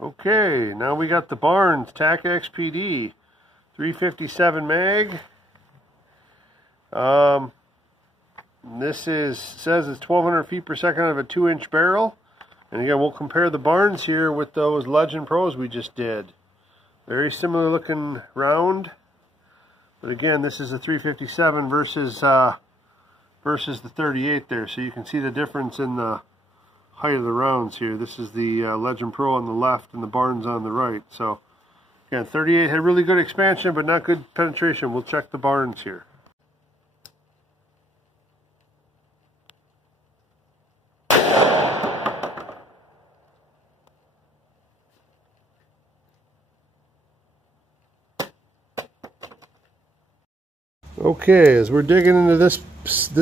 Okay, now we got the Barnes TAC-XPD 357 mag. This says it's 1,200 feet per second out of a 2-inch barrel. And again, we'll compare the Barnes here with those Legend Pros we just did. Very similar looking round, but again, this is a 357 versus the 38 there. So you can see the difference in the height of the rounds here. This is the Legend Pro on the left and the Barnes on the right. So again, 38 had really good expansion but not good penetration. We'll check the Barnes here. Okay, as we're digging into this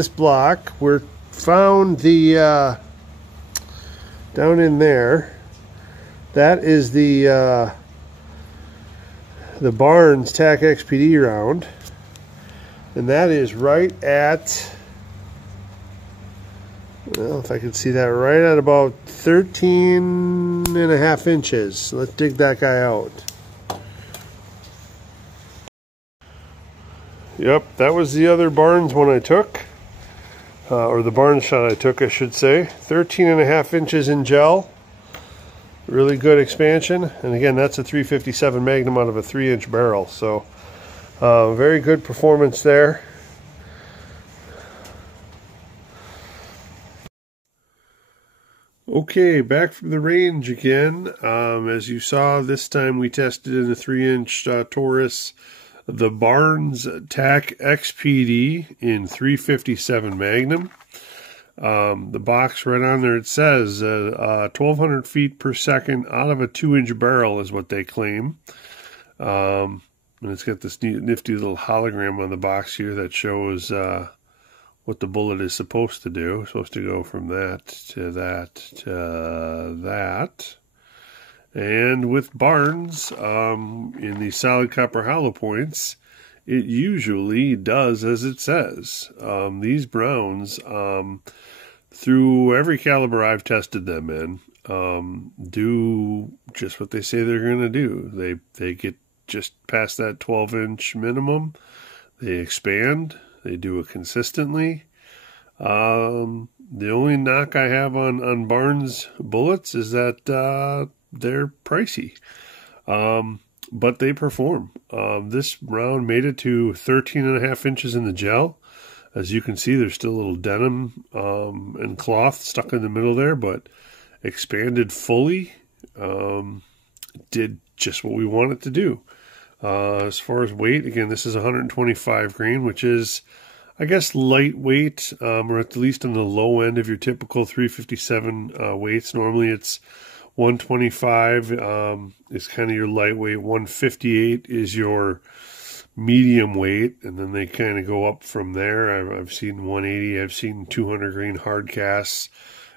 block, we're found the down in there. That is the Barnes TAC-XPD round, and that is right at, well, if I can see that, right at about 13.5 inches. So let's dig that guy out. Yep, that was the other Barnes one I took, or the Barnes shot I took, I should say. 13.5 inches in gel. Really good expansion. And again, that's a 357 Magnum out of a 3-inch barrel. So, very good performance there. Okay, back from the range again. As you saw, this time we tested in a 3-inch Taurus, the Barnes TAC-XPD in 357 Magnum. The box right on there, it says 1,200 feet per second out of a 2-inch barrel is what they claim. And it's got this nifty little hologram on the box here that shows what the bullet is supposed to do. It's supposed to go from that to that to that. And with Barnes, in the solid copper hollow points, it usually does as it says. These Browns, through every caliber I've tested them in, do just what they say they're going to do. They get just past that 12-inch minimum. They expand. They do it consistently. The only knock I have on Barnes bullets is that they're pricey, but they perform. This round made it to 13.5 inches in the gel. As you can see, there's still a little denim and cloth stuck in the middle there, but expanded fully. Did just what we want it to do. As far as weight, again, this is 125 grain, which is, I guess, lightweight, or at least on the low end of your typical 357 weights. Normally it's 125 is kind of your lightweight. 158 is your medium weight, and then they kind of go up from there. I've seen 180, I've seen 200 grain hard casts,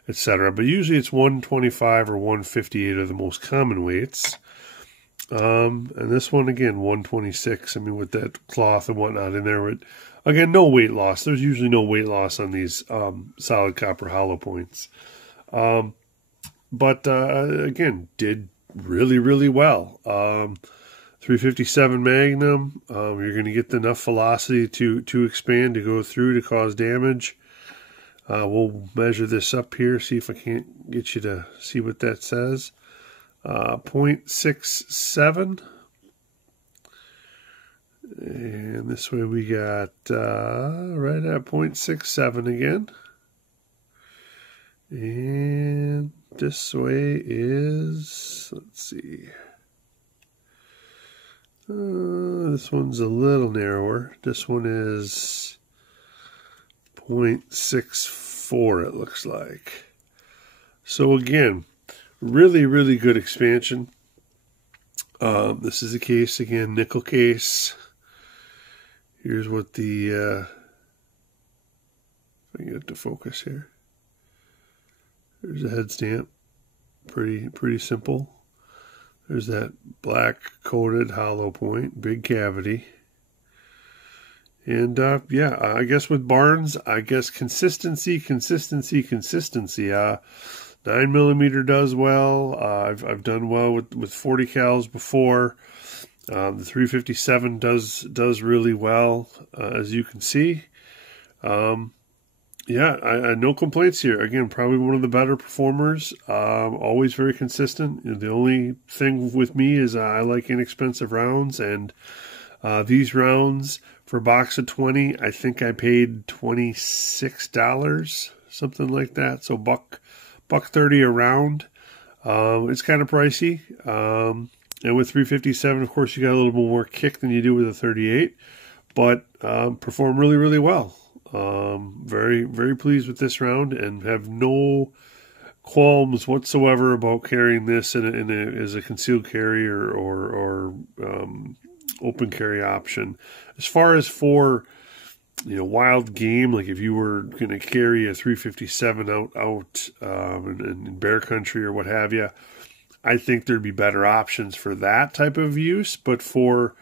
etc. But usually it's 125 or 158 are the most common weights. And this one, again, 126. I mean, with that cloth and whatnot in there. But again, no weight loss. There's usually no weight loss on these solid copper hollow points. But again, did really, really well. 357 Magnum, you're going to get enough velocity to expand, to go through, to cause damage. We'll measure this up here, see if I can't get you to see what that says. 0.67. And this way we got right at 0.67 again. And this way is, let's see, this one's a little narrower. This one is 0.64, it looks like. So again, really, really good expansion. This is a case, again, nickel case. Here's what the, if I can get it to focus here. There's a head stamp, pretty simple. There's that black coated hollow point, big cavity. And yeah, I guess with Barnes, I guess consistency. 9mm does well. I've done well with 40 cals before. The 357 does really well, as you can see. Yeah, I no complaints here. Again, probably one of the better performers. Always very consistent. The only thing with me is I like inexpensive rounds, and these rounds for a box of 20, I think I paid $26, something like that. So $1.30 a round. It's kind of pricey. And with 357, of course, you got a little more kick than you do with a 38, but perform really, really well. Very, very pleased with this round, and have no qualms whatsoever about carrying this as a concealed carry or open carry option. As far as for wild game, like if you were going to carry a 357 out in bear country or what have you, I think there'd be better options for that type of use. But for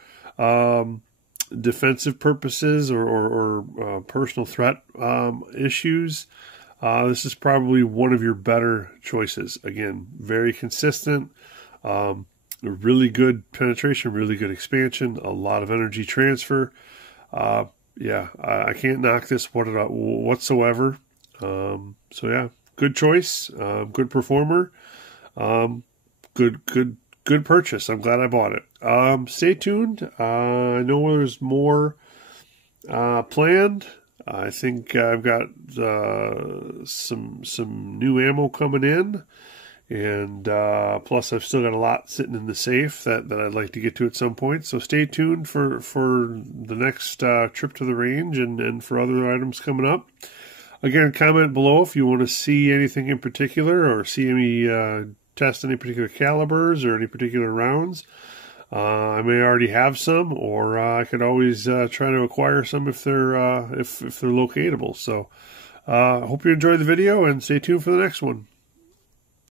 defensive purposes or personal threat issues, this is probably one of your better choices. Again, very consistent, really good penetration, really good expansion, a lot of energy transfer. Yeah, I can't knock this whatsoever. So yeah, good choice, good performer, good purchase. I'm glad I bought it. Stay tuned. I know there's more planned. I think I've got some new ammo coming in, and plus I've still got a lot sitting in the safe that I'd like to get to at some point. So stay tuned for the next trip to the range and for other items coming up. Again, comment below if you want to see anything in particular, or see me test any particular calibers or any particular rounds. I may already have some, or I could always try to acquire some if they're locatable. So I hope you enjoyed the video, and stay tuned for the next one.